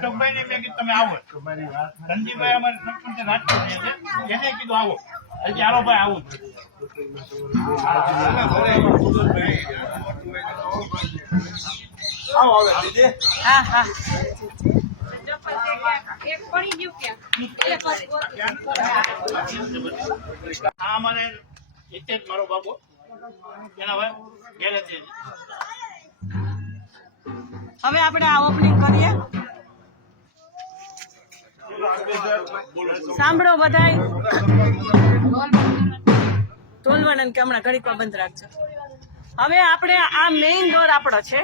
અશોકભાઈ ને મેં કીધું તમે આવો. ધનજીભાઈ અમારે સરપંચ રાજકોટ છે, એને કીધું આવો. ચાલો ભાઈ આવું. હા હા આ અમારે એટલે જ મારો બાબો એના હવે ઘેરે છે. હવે આપણે આ ઓપનિંગ કરીએ. સાંભળો બધાય, તોલવાના કે હમણાં ઘડીક બંધ રાખજો. હવે આપણે આ મેઇન ડોર આપણો છે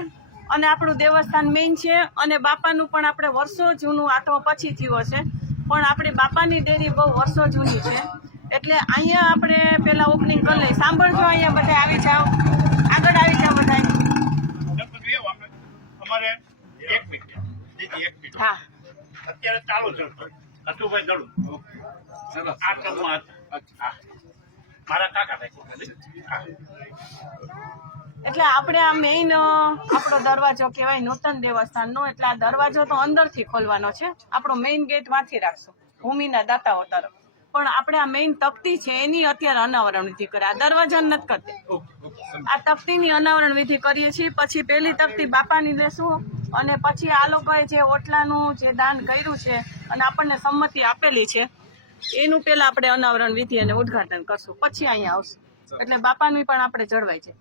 અને આપણું દેવસ્થાન મેઇન છે અને બાપાનું પણ આપણે વર્ષો જૂનું આટો પછી થયો છે, પણ આપણી બાપાની ડેરી બહુ વર્ષો જૂની છે એટલે અહીંયા આપણે પેલા ઓપનિંગ કરી લઈએ. સાંભળજો, અહીંયા બધા આવી જાઓ, આગળ આવી જાઓ બધા. અમારે 1 મિનિટ હા અત્યારે ચાલુ છે. અતુભાઈ દડું આ ક્રમમાં મારા કાકા થાય. એટલે આપણે આ મેઇન આપણો દરવાજો કહેવાય નૂતન દેવસ્થાનનો. એટલે આ દરવાજો તો અંદરથી ખોલવાનો છે, આપણો મેઇન ગેટ વાંચી રાખશું ભૂમિના દાતાઓ તરફ. પણ આપણે આ મેઇન તકતી છે એની અત્યારે અનાવરણ વિધિ કરે. આ દરવાજા નથી કરતી, આ તકતીની અનાવરણ વિધિ કરીએ છીએ. પછી પેલી તકતી બાપાની લેશું અને પછી આ લોકોએ જે ઓટલાનું જે દાન કર્યું છે અને આપણને સંમતિ આપેલી છે એનું પેલા આપણે અનાવરણ વિધિ અને ઉદઘાટન કરશું, પછી અહીંયા આવશું. એટલે બાપાનું પણ આપણે જળવાય છે.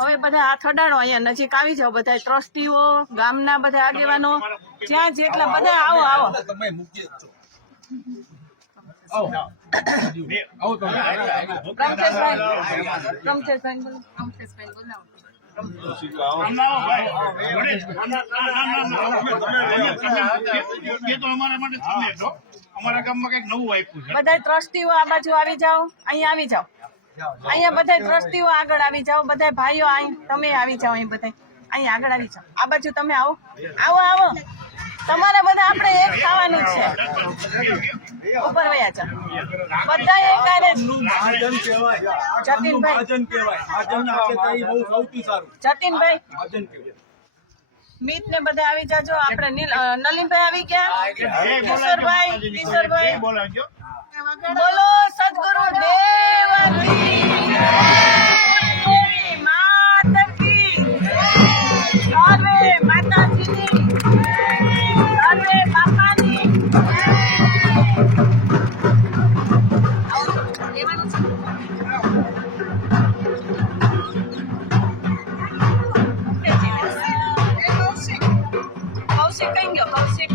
હવે બધા હાથ અડાડો, અહીંયા નજીક આવી જાઓ બધા ટ્રસ્ટીઓ, ગામના બધા આગેવાનો, જ્યાં જેટલા બધા આવો આવો. અમારા ગામમાં કઈક નવું આપ્યું છે. બધા ટ્રસ્ટીઓ આ બાજુ આવી જાઓ, અહીંયા આવી જાઓ. અહીંયા બધા ટ્રસ્ટીઓ આગળ આવી જાઓ, બધા ભાઈઓ અહીં તમે આવી જાઓ, અહીં બધા અહીંયા આગળ આવી જાઓ. આ બાજુ તમે આવો આવો આવો, તમારે બધા આપણે એક ખાવાનું જ છે. ઉપર વયા જાઓ બધા એક આરે. જતીનભાઈ મીત ને બધા આવી જાજો. આપણે નલિનભાઈ આવી ગયા, કિશોરભાઈ બોલાવજો. બોલો સદગુરુ દેવ માતા કી સર્વે માતાજીની સર્વે બાપાની. કૌશિક કઈ ગયો? કૌશિક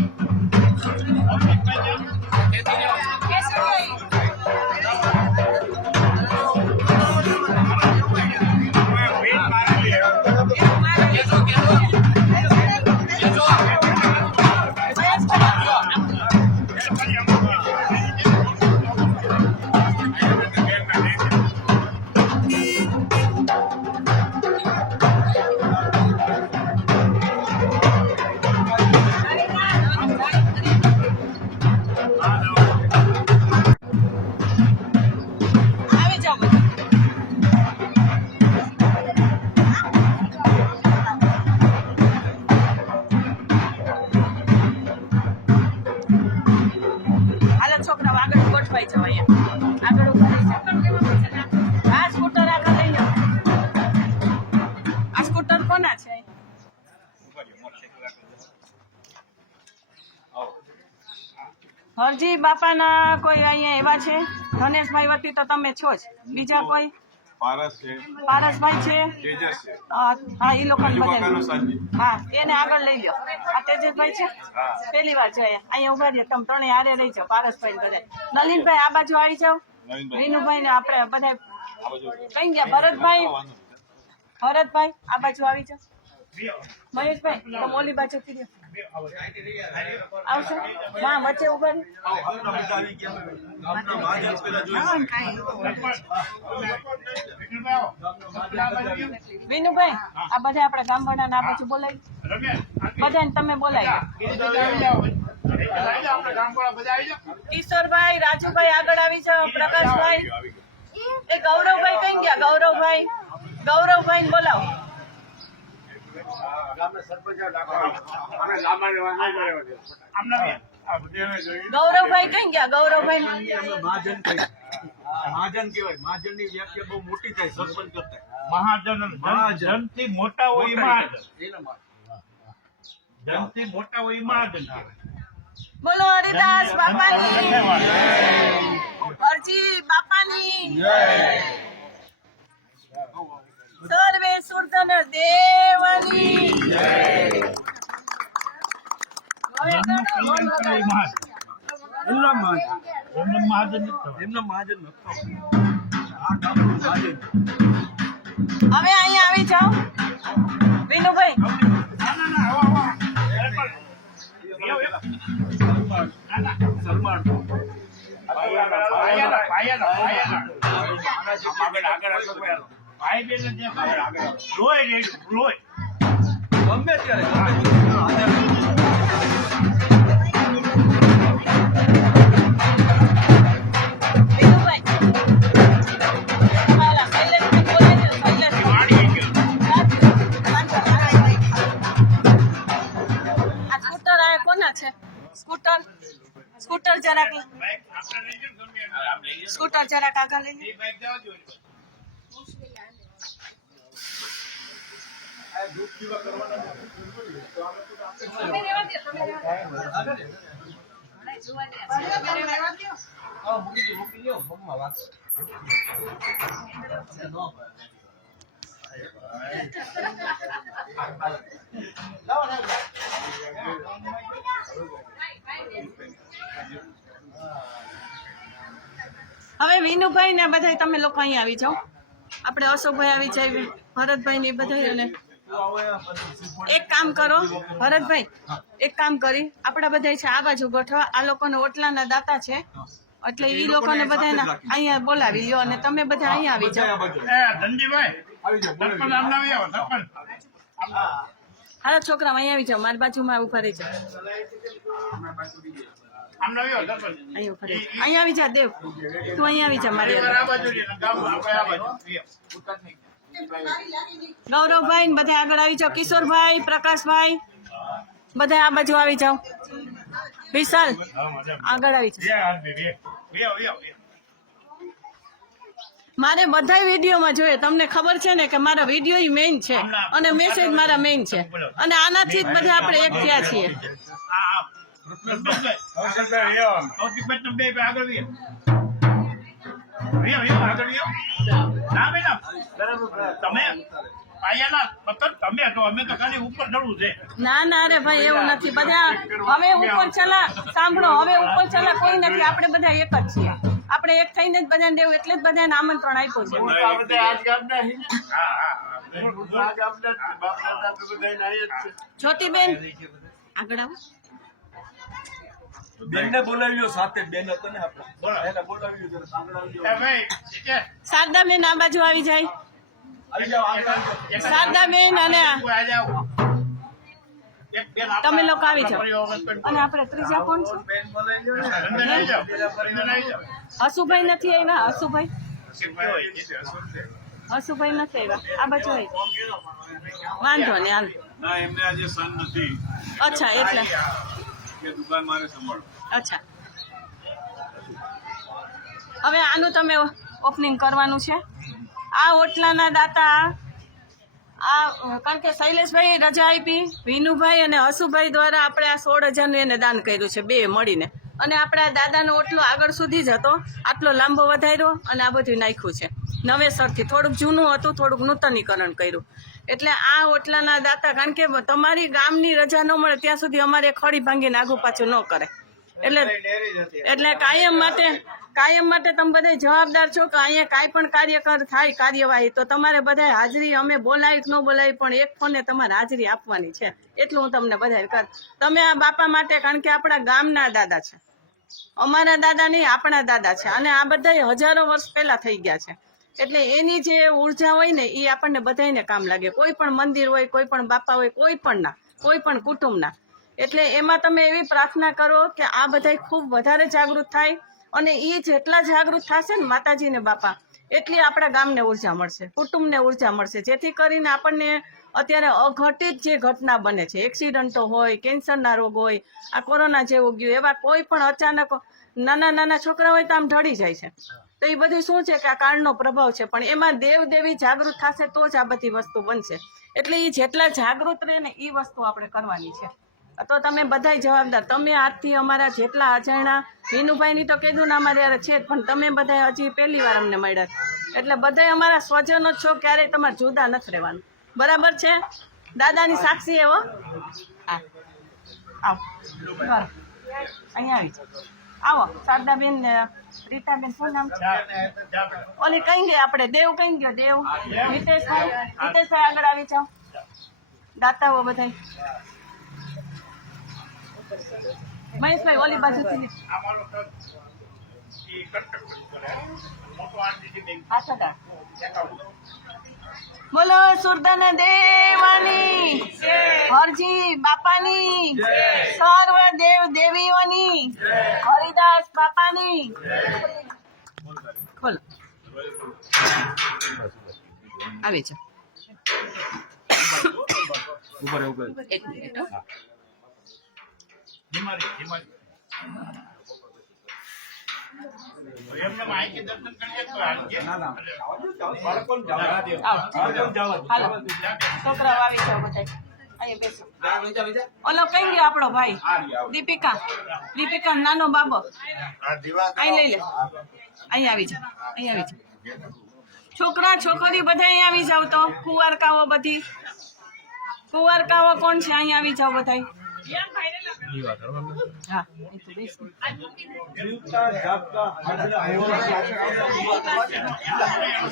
હરજી બાપાના કોઈ અહીંયા એવા છે? ધનેશભાઈ વતી તો તમે છો જ, બીજા કોઈ? પારસભાઈ છે, હા એ લોકો હા એને આગળ લઈ લો. આ તેજસભાઈ છે, પેલી વાર છે અહીંયા ઉભા રહીએ. તમે ત્રણેય હારે રહી જાઓ, પારસભાઈ બધા. નલિનભાઈ આ બાજુ આવી જાઓ. વિનુભાઈ ને આપણે બધા કઈ ગયા? ભરતભાઈ આ બાજુ આવી જાઓ. મહેશભાઈ તમે ઓલી બાજુ થી આવશે. હા વચ્ચે ઉભા રહી. વિનુભાઈ આ બધા આપણે ગામ વાળા આ બાજુ બોલાવી, બધાને તમે બોલાવી. કિશોરભાઈ, રાજુભાઈ આગળ આવી જાઓ. પ્રકાશભાઈ, એ ગૌરવભાઈ કઈ ગયા? ગૌરવભાઈ ને બોલાવો. આમના બી. આ બધે જોઈ. ગૌરવભાઈ કઈ ગયા? ગૌરવભાઈ મહાજન કહેવાય. મહાજન ની વ્યાખ્યા બહુ મોટી થાય સરપંચ કરતા. મહાજન મહાજન. જનથી મોટા હોય એ મહાજન. જનથી મોટા હોય એ મહાજન કહેવાય. બોલો હરિદાસ બાપાની અરજી બાપાની સર્વે સુરતન દેવની જનનું કલ્યાણ કરે એ મહાજન. એમના મહાજન. એમને મહાજન નથી થવાનું. એમના મહાજન નતો. આ ગામનું મહાજન. હવે અહીંયા આવી જાઓ વિનુભાઈ. ના, ના, આવો, આવો. એવો, એવો. ના, ના. સલમાન. ભાઈ બેન જે લોહી રેડ્યું, લોહી. ગમે ત્યારે વિનુભાઈ હાલા, શૈલેષભાઈ બોલે છે, શૈલેષભાઈ. વાળી ગયું. આ સ્કૂટર આ કોના છે? સ્કૂટર જરાક બાઈક આપણે લઈ જાઓ, ગમે એમ. આપણે લઈ જાઓ. સ્કૂટર જરાક આગળ લઈ લો. એ બાઈક જવા દો. હવે વિનુભાઈ ને બધા તમે લોકો અહીંયા આવી જાઓ. આપણે અશોકભાઈ આવી જાય, ભરતભાઈ ને બધા. અને એક કામ કરો ભરતભાઈ, એક કામ કરી આપડા બધા છે આ બાજુ ગોઠવા. આ લોકોને ઓટલાના દાતા છે એટલે ઈ લોકોને બધાને અહીંયા બોલાવી લ્યો અને તમે બધા અહીંયા આવી જાઓ. ધનજીભાઈ આવી જાઓ. સરપંચ આમ ના આવો, સરપંચ. હાલો છોકરા અહીંયા આવી જાઓ, મારી બાજુમાં ઉભા રહી જાઓ. આમ ના આવો, સરપંચ. અહીંયા ઉભા રહી જાઓ. અહીંયા આવી જા દેવ, તું અહીંયા આવી જા મારી આ આગળ. બાજુ રહે, ગામ આપણે આ બાજુ. ગૌરવભાઈ ને બધા આગળ આવી જાઓ. કિશોરભાઈ, પ્રકાશભાઈ બધા આ બાજુ આવી જાઓ. વિશાલ આગળ આવી જાઓ. મારે બધા વિડીયોમાં જોઈએ, તમને ખબર છે ને કે મારા વિડીયો મેઇન છે અને મેસેજ મારા મેઇન છે અને આનાથી જ બધા આપણે એક થયા છીએ. ના ના અરે ભાઈ એવું નથી. બધા હવે ઉપર ચલા સાંભળો, હવે ઉપર ચલા કોઈ નથી, આપણે બધા એક જ છીએ. આપણે એક થઈને જ બધાને દેવું એટલે જ બધાને આમંત્રણ આપ્યું છે. જ્યોતિબેન આગળ આવો. બેનને બોલાવી લો સાથે. બેન હતો ને આપણે એને બોલાવી લો. આગળ આવી જાઓ. શારદાબેન આ બાજુ આવી જાય. આવી જાઓ. આગળ આવી જાઓ. શારદાબેન અને તમે લોકો આવી જાઓ. અને આપણે ત્રીજા કોણ છે? હસુભાઈ નથી આવ્યા? હસુભાઈ નથી આવ્યા. આ બાજુ આવી. વાંધો ને હાલ. ના એમને આજે સન નથી અચ્છા એટલે કે દુકાન મારે સંભાળો. અચ્છા હવે આનું તમે ઓપનિંગ કરવાનું છે. આ ઓટલાના દાતા આ કારણ કે શૈલેષભાઈ રજા આપી, વિનુભાઈ અને હસુભાઈ દ્વારા આપણે આ 16,000 એને દાન કર્યું છે બે મળીને. અને આપણા દાદાનો ઓટલો આગળ સુધી જ હતો, આટલો લાંબો વધાર્યો અને આ બધું નાખ્યું છે નવેસરથી. થોડુંક જૂનું હતું, થોડુંક નૂતનીકરણ કર્યું. એટલે આ ઓટલાના દાતા, કારણ કે તમારી ગામની રજા ન મળે ત્યાં સુધી અમારે ખડી ભાંગીને આગુ પાછું ન કરે. એટલે કાયમ માટે તમે બધા જવાબદાર છો કે અહીંયા કાંઈ પણ કાર્યકર થાય કાર્યવાહી તો તમારે બધા હાજરી, અમે બોલાવી કે ન બોલાવી પણ એક ફોને તમારે હાજરી આપવાની છે. એટલું હું તમને બધા કર. તમે આ બાપા માટે, કારણ કે આપણા ગામના દાદા છે, અમારા દાદા નહીં આપણા દાદા છે અને આ બધા હજારો વર્ષ પહેલા થઈ ગયા છે. એટલે એની જે ઉર્જા હોય ને એ આપણને બધાને કામ લાગે. કોઈ પણ મંદિર હોય, કોઈ પણ બાપા હોય, કોઈ પણ કુટુંબના. એટલે એમાં તમે એવી પ્રાર્થના કરો કે આ બધા ખૂબ વધારે જાગૃત થાય અને એ જેટલા જાગૃત થશે ને માતાજી ને બાપા, એટલી આપણા ગામને ઉર્જા મળશે, કુટુંબને ઉર્જા મળશે, જેથી કરીને આપણને અત્યારે અઘટિત જે ઘટના બને છે, એક્સિડન્ટો હોય, કેન્સરના રોગ હોય, આ કોરોના જેવું ગયું, એવા કોઈ પણ અચાનક નાના નાના છોકરા હોય તો આમ ઢળી જાય છે. તો એ બધું શું છે કે આ કાળનો પ્રભાવ છે, પણ એમાં દેવ દેવી જાગૃત થશે તો જ આ બધી વસ્તુ બનશે. એટલે એ જેટલા જાગૃત રહે ને એ વસ્તુ આપણે કરવાની છે. તો તમે બધાય જવાબદાર, તમે આજથી અમારા જેટલા અજાણ્યા, વિનુભાઈની તો કીધું ને અમારે યાર છે જ, પણ તમે બધા હજી પહેલી વાર અમને મળ્યા છે. એટલે બધાય અમારા સ્વજનો છો, ક્યારેય તમારે જુદા નથી રહેવાનું. બરાબર છે? દાદાની સાક્ષી એવો આવો અહીંયા આવી જાઓ. આવો શારદાબેન ને રીતાબેન, શું નામ છે? ઓલી કઈ ગયા આપણે? દેવ કઈ ગયો? દેવ હિતેશભાઈ, હિતેશભાઈ આગળ આવી જાઓ. દાતાઓ બધા. મહેશભાઈ ઓલી બાજુથી બોલો સુરદાના દેવાની, હરજી બાપાની, સર્વ દેવ દેવીઓની, હરિદાસ બાપાની. ખોલો આવી છે. એક મિનિટ. હાલો છોકરાઓ આવી જાઓ બધા. અહીંયા બેસો. ઓલો કઈ ગયો આપણો ભાઈ? દીપિકા, દીપિકા નાનો બાબો અહીં લઈ લે. અહીંયા આવી જાઓ, અહીંયા આવી જાઓ. છોકરા છોકરી બધા અહીંયા આવી જાવ. તો કુંવારકાઓ બધી, કુંવારકાઓ કોણ છે? અહીંયા આવી જાવ બધા. હા એ તો બેસ.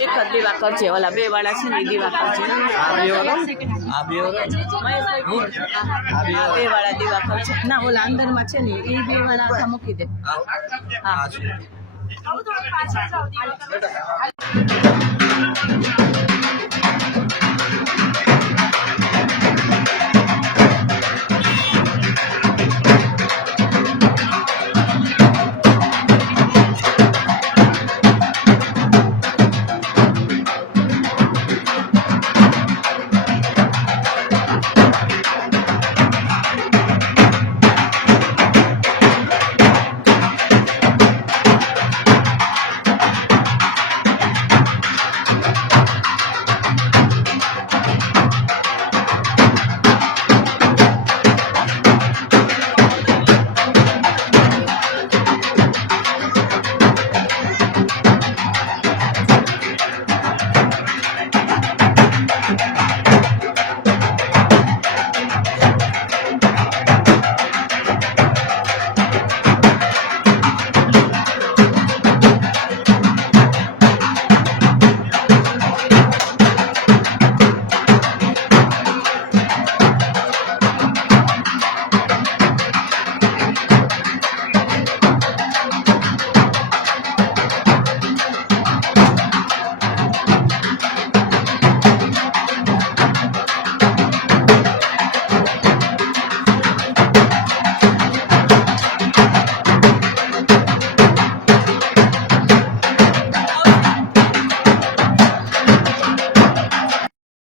એક જ દીવા કરજે, ઓલા બે વાળા છે ને એ દીવા કરજે. બે વાળા દીવા કરજે. ના ઓલા અંદરમાં છે ને એ બે વાળા આખા મૂકી દે. હા